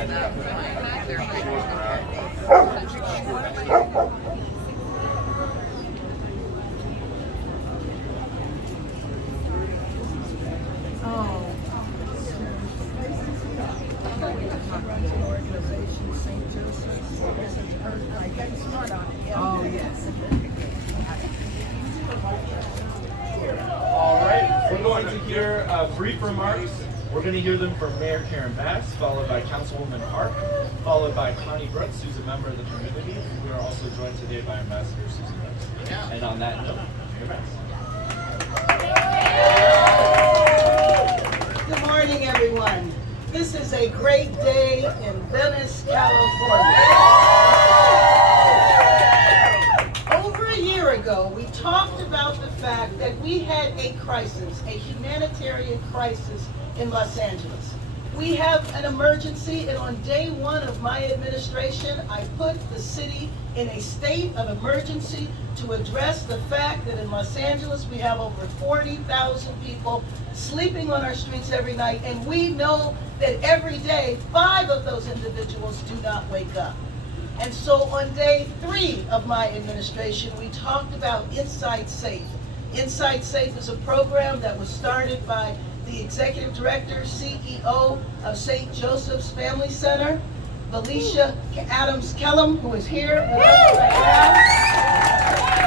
Oh, yes. All right, we're going to hear brief remarks. We're going to hear them from Mayor Karen Bass, followed by Councilwoman Park, followed by Connie Brooks, who's a member of the community. We are also joined today by Ambassador Susan Brooks. And on that note, Mayor Bass. Good morning, everyone. This is a great day in Venice, California. Over a year ago, we talked about the fact that we had a crisis, a humanitarian crisis in Los Angeles. We have an emergency, and on day one of my administration, I put the city in a state of emergency to address the fact that in Los Angeles, we have over 40,000 people sleeping on our streets every night, and we know that every day, 5 of those individuals do not wake up. And so on day 3 of my administration, we talked about Inside Safe. Inside Safe is a program that was started by the Executive Director, CEO of St. Joseph's Family Center, Lecia Adams Kellum, who is here with us right now.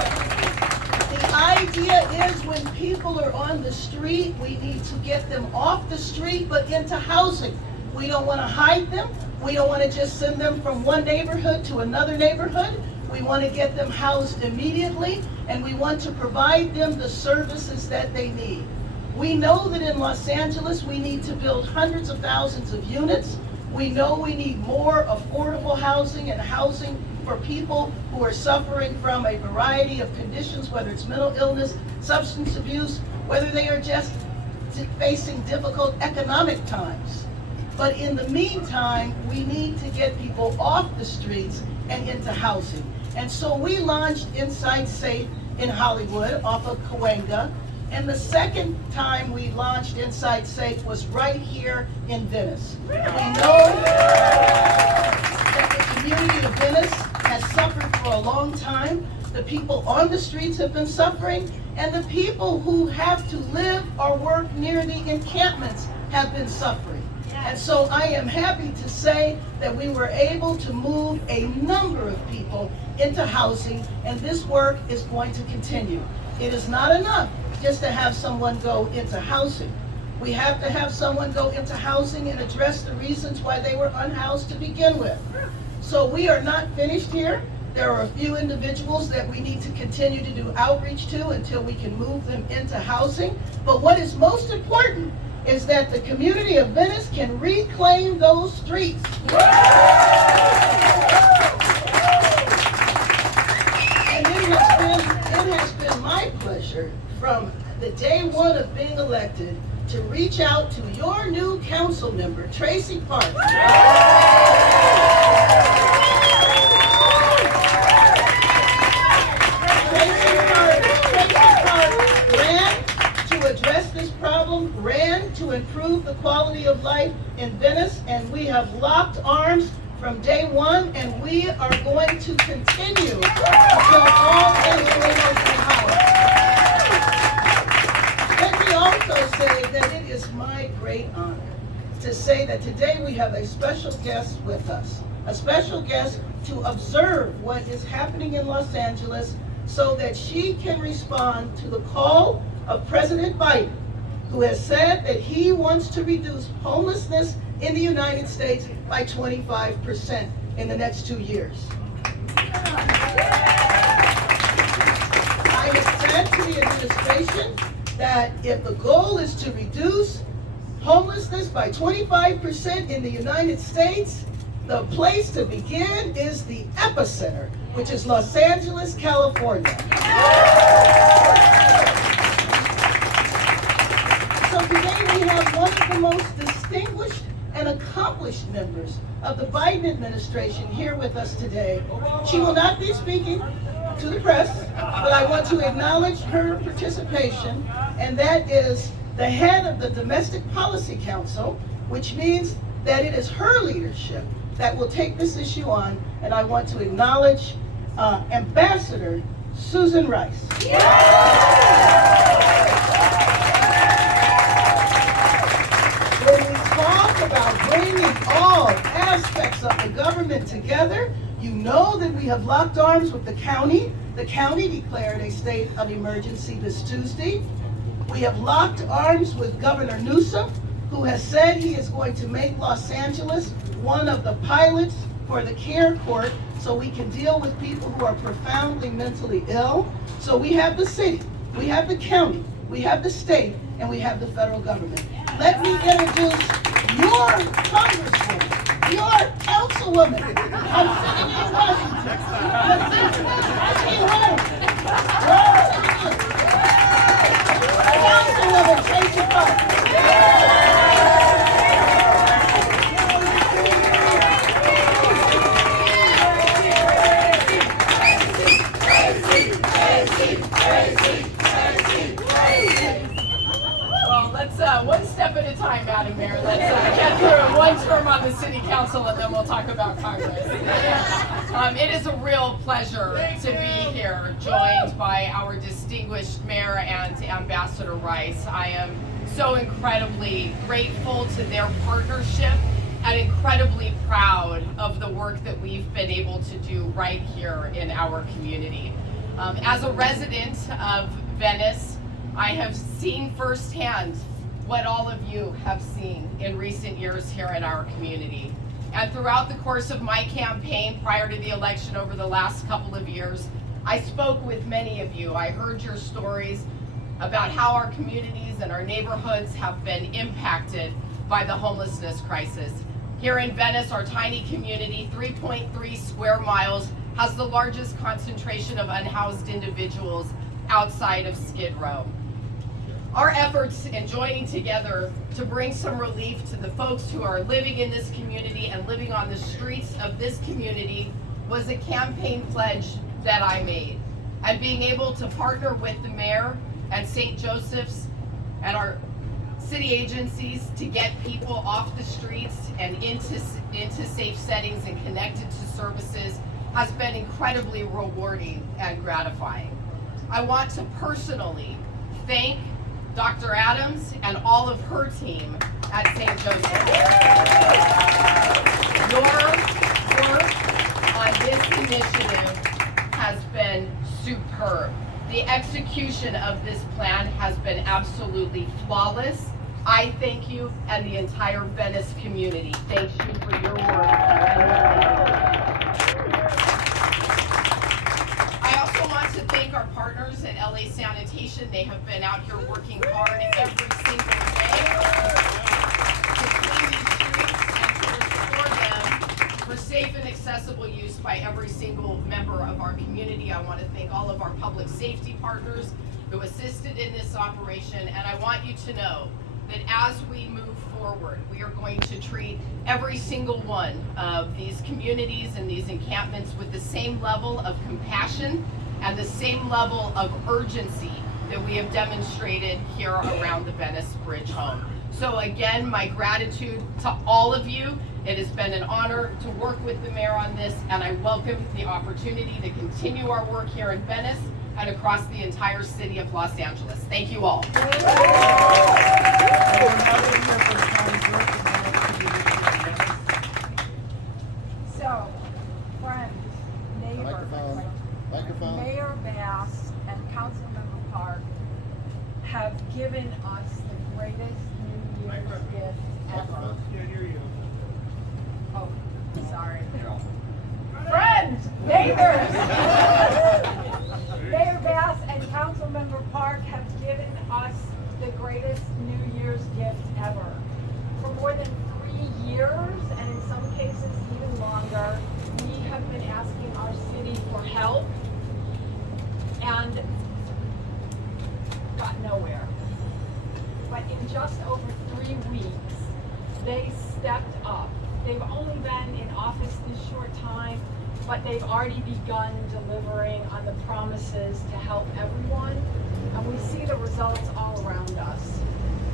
The idea is when people are on the street, we need to get them off the street but into housing. We don't want to hide them. We don't want to just send them from one neighborhood to another neighborhood. We want to get them housed immediately, and we want to provide them the services that they need. We know that in Los Angeles, we need to build hundreds of thousands of units. We know we need more affordable housing and housing for people who are suffering from a variety of conditions, whether it's mental illness, substance abuse, whether they are just facing difficult economic times. But in the meantime, we need to get people off the streets and into housing. And so we launched Inside Safe in Hollywood off of Cahuenga. And the second time we launched Inside Safe was right here in Venice. We know that the community of Venice has suffered for a long time. The people on the streets have been suffering, and the people who have to live or work near the encampments have been suffering. And so I am happy to say that we were able to move a number of people into housing, and this work is going to continue. It is not enough just to have someone go into housing. We have to have someone go into housing and address the reasons why they were unhoused to begin with. So we are not finished here. There are a few individuals that we need to continue to do outreach to until we can move them into housing. But what is most important is that the community of Venice can reclaim those streets. And it has been my pleasure from the day one of being elected to reach out to your new council member, Traci Park. Traci Park ran to address this problem, ran to improve the quality of life in Venice, and we have locked arms from day one, and we are going to continue until all Venezuelans are housed. Let me also say that it is my great honor to say that today we have a special guest with us, a special guest to observe what is happening in Los Angeles so that she can respond to the call of President Biden, who has said that he wants to reduce homelessness in the United States by 25% in the next 2 years. I have said to the administration that if the goal is to reduce homelessness by 25% in the United States, the place to begin is the epicenter, which is Los Angeles, California. So today we have one of the most distinguished and accomplished members of the Biden administration here with us today. She will not be speaking to the press, but I want to acknowledge her participation, and that is the head of the Domestic Policy Council, which means that it is her leadership that will take this issue on, and I want to acknowledge Ambassador Susan Rice. When we talk about bringing all aspects of the government together, you know that we have locked arms with the county. The county declared a state of emergency this Tuesday. We have locked arms with Governor Newsom, who has said he is going to make Los Angeles one of the pilots for the care court so we can deal with people who are profoundly mentally ill. So we have the city, we have the county, we have the state, and we have the federal government. Let me introduce your congresswoman, your councilwoman. I'm sitting in Washington. Councilwoman Traci Park. Well, let's one step at a time, Madam Mayor. Let's get through one term on the City Council, and then we'll talk about Congress. It is a real pleasure to be here, joined by our distinguished Mayor and Ambassador Rice. I am so incredibly grateful to their partnership and incredibly proud of the work that we've been able to do right here in our community. As a resident of Venice, I have seen firsthand what all of you have seen in recent years here in our community. And throughout the course of my campaign prior to the election over the last couple of years, I spoke with many of you. I heard your stories about how our communities and our neighborhoods have been impacted by the homelessness crisis. Here in Venice, our tiny community, 3.3 square miles, has the largest concentration of unhoused individuals outside of Skid Row. Our efforts in joining together to bring some relief to the folks who are living in this community and living on the streets of this community was a campaign pledge that I made. And being able to partner with the mayor and St. Joseph's and our city agencies to get people off the streets and into safe settings and connected to services has been incredibly rewarding and gratifying. I want to personally thank Dr. Adams and all of her team at St. Joseph. Your work on this initiative has been superb. The execution of this plan has been absolutely flawless. I thank you and the entire Venice community. Thank you for your work. I also want to thank our partners at LA Sanitation. They have been out here working hard every single day to clean these streets and to restore them for safe and accessible use by every single member of our community. I want to thank all of our public safety partners who assisted in this operation, and I want you to know that as we move forward, we are going to treat every single one of these communities and these encampments with the same level of compassion and the same level of urgency that we have demonstrated here around the Venice Bridge home. So again, my gratitude to all of you. It has been an honor to work with the mayor on this, and I welcome the opportunity to continue our work here in Venice and across the entire city of Los Angeles. Thank you all. So, friends, neighbors, Mayor Bass and Councilmember Park have given us the greatest New Year's gift ever. Oh, sorry. Friends, neighbors! Mayor Bass and Councilmember Park have given us the greatest New Year's gift ever. For more than 3 years, and in some cases even longer, we have been asking our city for help and got nowhere. But in just over 3 weeks, they stepped up. They've only been in office this short time, but they've already begun delivering on the promises to help everyone, and we see the results all around us.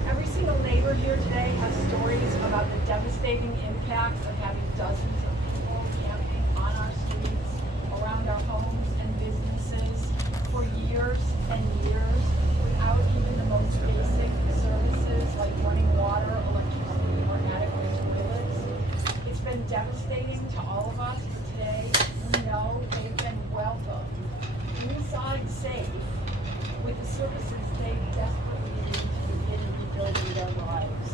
Every single neighbor here today has stories about the devastating impact of having dozens of people camping on our streets, around our homes and businesses for years and years without even the most basic services like running water, electricity, or adequate toilets. It's been devastating to all of us, but today we know they've been welcomed inside safe with the services they desperately need to begin rebuilding their lives.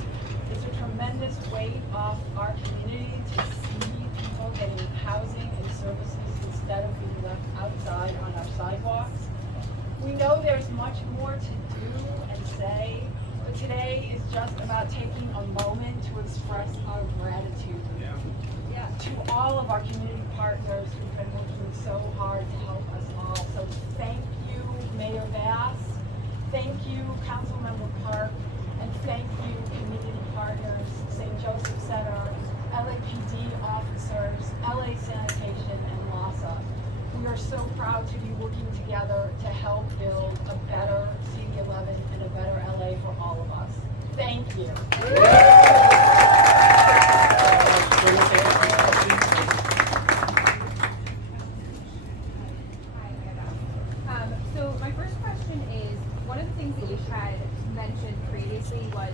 It's a tremendous weight off our community to see people getting housing and services instead of being left outside on our sidewalks. We know there's much more to do and say, but today is just about taking a moment to express our gratitude to all of our community partners who've been working so hard to help us all. So thank you, Mayor Bass. Thank you, Councilmember Park, and thank you, community partners, St. Joseph Center, LAPD officers, LA Sanitation, and LASA. We are so proud to be working together to help build a better CD11 and a better LA for all of us. Thank you. So my first question is, one of the things that you had mentioned previously was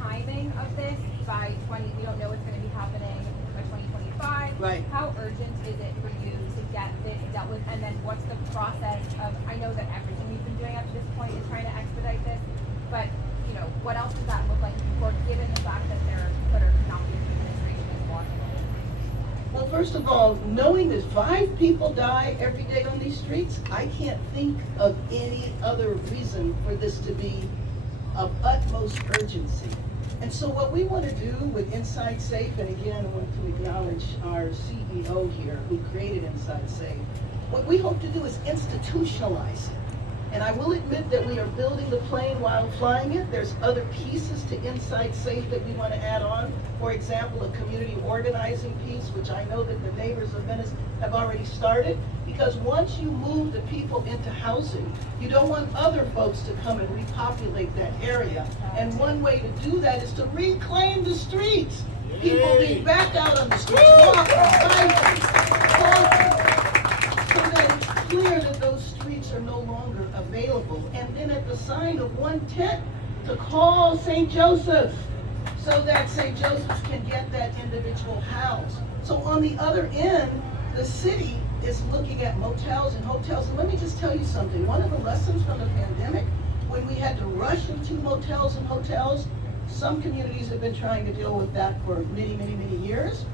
timing of this by we don't know what's going to be happening by 2025. Right. How urgent is it for you to get this dealt with? And then what's the process of, I know that everything we've been doing up to this point is trying to expedite this, but what else does that look like for, given the fact that there could or could not be administration in Washington? Well, first of all, knowing that 5 people die every day on these streets, I can't think of any other reason for this to be of utmost urgency. And so what we want to do with Inside Safe, and again, I want to acknowledge our CEO here who created Inside Safe, what we hope to do is institutionalize it. And I will admit that we are building the plane while flying it. There's other pieces to Inside Safe that we want to add on. For example, a community organizing piece, which I know that the neighbors of Venice have already started. Because once you move the people into housing, you don't want other folks to come and repopulate that area. And one way to do that is to reclaim the streets. People be back out on the streets, walking, biking, talking, so that it's clear that those streets are no longer available. And then at the sign of 110, to call St. Joseph's so that St. Joseph's can get that individual house. So on the other end, the city is looking at motels and hotels. And let me just tell you something. One of the lessons from the pandemic, when we had to rush into motels and hotels, some communities have been trying to deal with that for many, many, many years.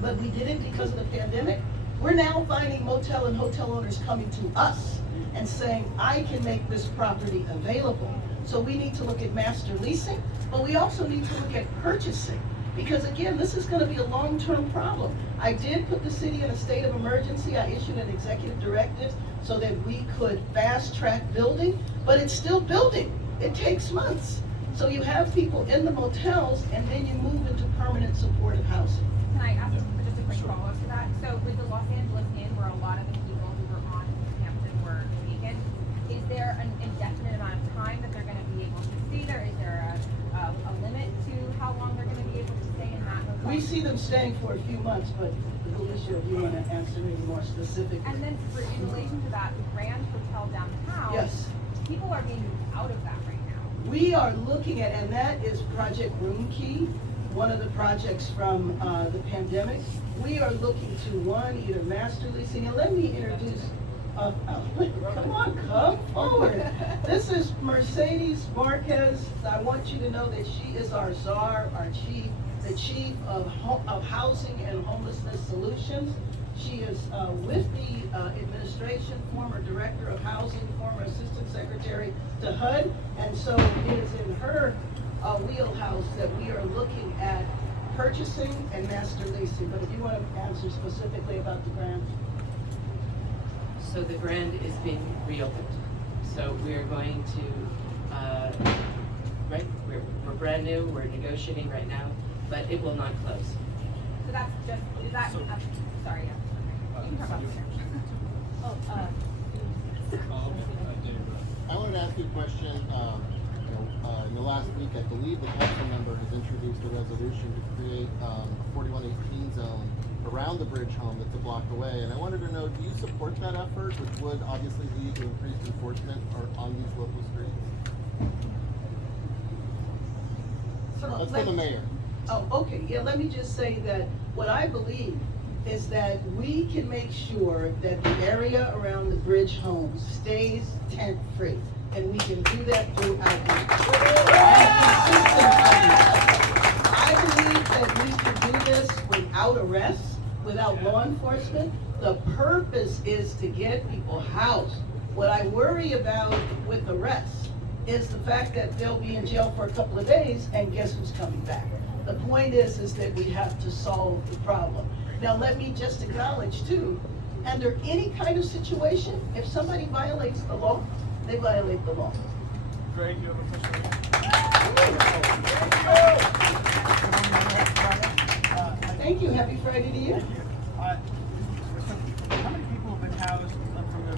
But we did it because of the pandemic. We're now finding motel and hotel owners coming to us and saying, I can make this property available. So we need to look at master leasing, but we also need to look at purchasing. Because again, this is going to be a long-term problem. I did put the city in a state of emergency. I issued an executive directive so that we could fast-track building, but it's still building. It takes months. So you have people in the motels, and then you move into permanent supportive housing. Can I ask just a quick follow-up to that? So with the Los Angeles Inn, where a lot of the people who were on Hampton were taken, is there an indefinite amount of time that they're going to be able to stay there? Is there a limit to how long they're going to be able to stay in that hotel? We see them staying for a few months, but Lecia, if you want to answer me more specifically. And then in relation to that, the Grand Hotel downtown, Yes. people are being moved out of that right now. We are looking at, and that is Project Room Key, one of the projects from the pandemic. We are looking to either master leasing, and let me introduce, come forward. This is Mercedes Marquez. I want you to know that she is our czar, our chief, the chief of Housing and Homelessness Solutions. She is with the administration, former director of housing, former assistant secretary to HUD, and so it is in her wheelhouse that we are looking at purchasing and master leasing. But if you want to answer specifically about the grant. So the Grand is being reopened. So we're going to, we're brand new, we're negotiating right now, but it will not close. So that's just, is that, sorry, yeah. You can talk about this. I wanted to ask you a question. in the last week, I believe the council member has introduced a resolution to create a 4118 zone around the bridge home that's a block away. And I wanted to know, do you support that effort, which would obviously lead to increased enforcement on these local streets? Let's go to the mayor. Oh, okay, yeah, let me just say that what I believe is that we can make sure that the area around the bridge home stays tent-free. And we can do that through outreach. I believe that we can do this without arrest, without law enforcement. The purpose is to get people housed. What I worry about with arrests is the fact that they'll be in jail for a couple of days, and guess who's coming back? The point is that we have to solve the problem. Now, let me just acknowledge too, under any kind of situation, if somebody violates the law, they violate the law. Greg, you have a question? Thank you. Happy Friday to you. Thank you. How many people have been housed from the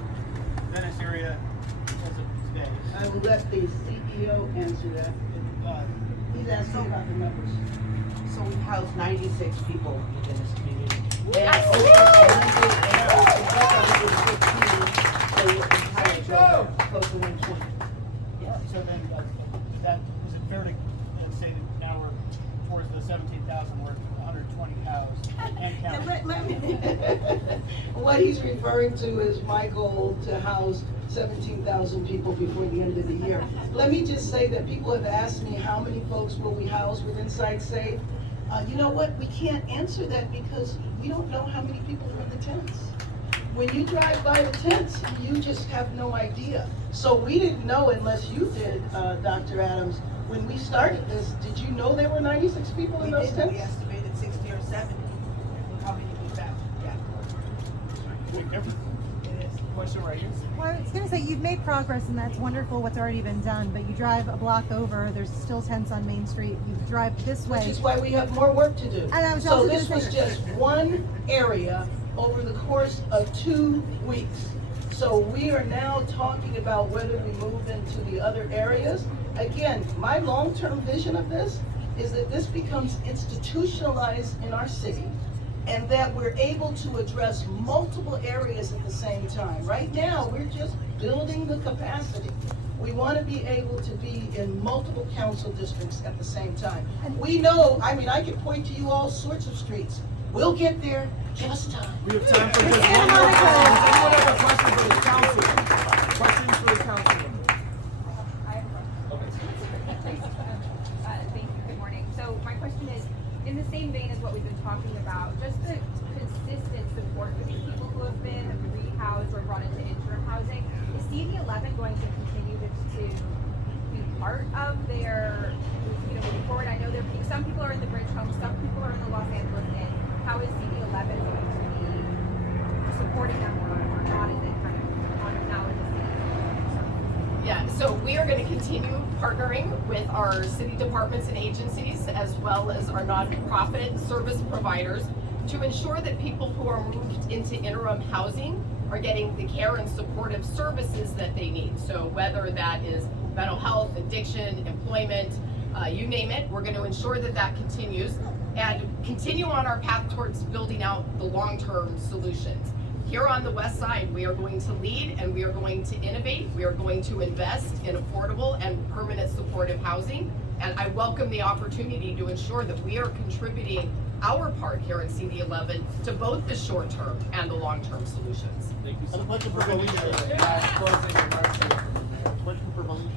Venice area as of today? I will let the CEO answer that. He's asking about the numbers. So we house 96 people within this community. And close to 120. So then, is it fair to say that now we're towards the 17,000, we're 120 housed and counting? What he's referring to is my goal to house 17,000 people before the end of the year. Let me just say that people have asked me how many folks will we house with Inside Safe. You know what? We can't answer that because we don't know how many people are in the tents. When you drive by the tents, you just have no idea. So we didn't know unless you did, Dr. Adams. When we started this, did you know there were 96 people in those tents? We estimated 60 or 70. How many we found? Yeah. Big difference. It is. Question right here. Well, I was going to say, you've made progress, and that's wonderful what's already been done, but you drive a block over, there's still tents on Main Street, you drive this way. Which is why we have more work to do. And I was So also this gonna was say- just one area over the course of 2 weeks. So we are now talking about whether we move into the other areas. Again, my long-term vision of this is that this becomes institutionalized in our city, and that we're able to address multiple areas at the same time. Right now, we're just building the capacity. We want to be able to be in multiple council districts at the same time. We know, I mean, I could point to you all sorts of streets. We'll get there, give us time. We have time for just one more question. Does anyone have a question for the council? Questions for the councilwoman? I have a question. Thank you, good morning. So my question is, in the same vein as what we've been talking about, just the consistent support for these people who have been rehoused or brought into interim housing, is CD11 going to continue to be part of their, moving forward? I know some people are in the Bridge Home, some people are in the Los Angeles Inn. How is CD11 going to be supporting them or not? Is it kind of on now in the city? Yeah, so we are going to continue partnering with our city departments and agencies, as well as our nonprofit service providers, to ensure that people who are moved into interim housing are getting the care and supportive services that they need. So whether that is mental health, addiction, employment, you name it, we're going to ensure that that continues and continue on our path towards building out the long-term solutions. Here on the west side, we are going to lead and we are going to innovate. We are going to invest in affordable and permanent supportive housing. And I welcome the opportunity to ensure that we are contributing our part here in CD11 to both the short-term and the long-term solutions. Thank you so And a much. question for We're going to Felicia. get closing remarks here from the mayor. Question for Felicia.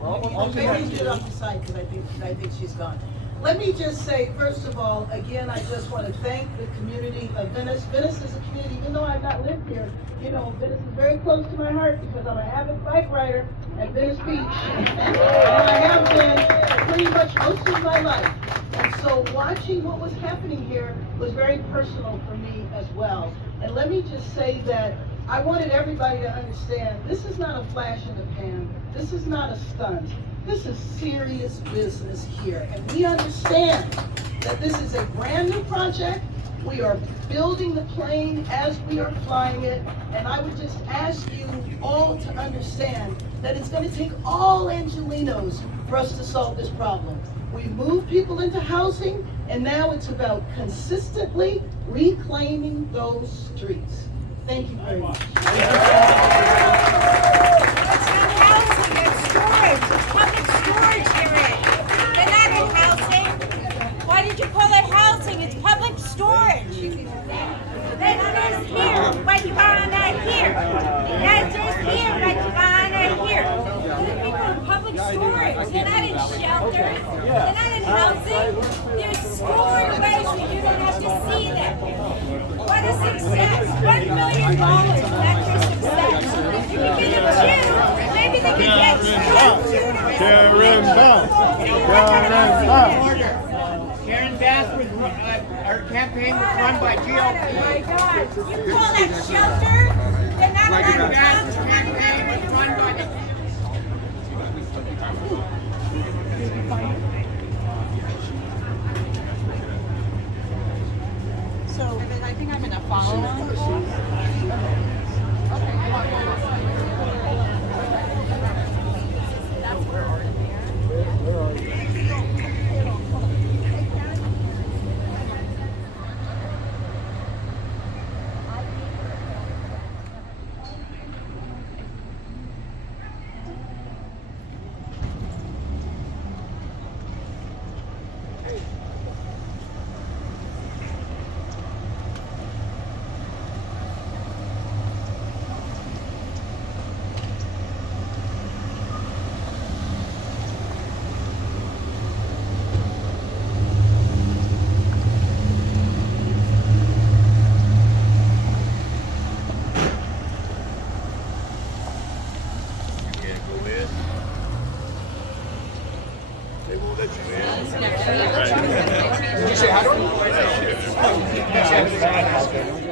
Well, Maybe we do it off the side because I think she's gone. Let me just say, first of all, again, I just want to thank the community of Venice. Venice is a community, even though I've not lived here, Venice is very close to my heart because I'm an avid bike rider at Venice Beach. And I have been pretty much most of my life. And so watching what was happening here was very personal for me as well. And let me just say that I wanted everybody to understand this is not a flash in the pan. This is not a stunt. This is serious business here. And we understand that this is a brand new project. We are building the plane as we are flying it, and I would just ask you all to understand that it's going to take all Angelenos for us to solve this problem. We move people into housing, and now it's about consistently reclaiming those streets. Thank you very much. It's not housing, it's storage, it's public storage you're in. They're not in housing. Why did you call it housing? It's public storage. They're just here, but you are not here. They're just here, but you are not here. The people in public storage, they're not in shelters, they're not in housing. There's scored ways where you don't have to see them. What is success? $1 million, that's your success. If you can get them two, maybe they can get Karen Bass was, our campaign was run by GOP. Oh my God, you call that shelter? They're not Karen allowed Bass' to campaign was run by the So, I think I'm in a follow-on. They won't let you in. Did you say hi to her?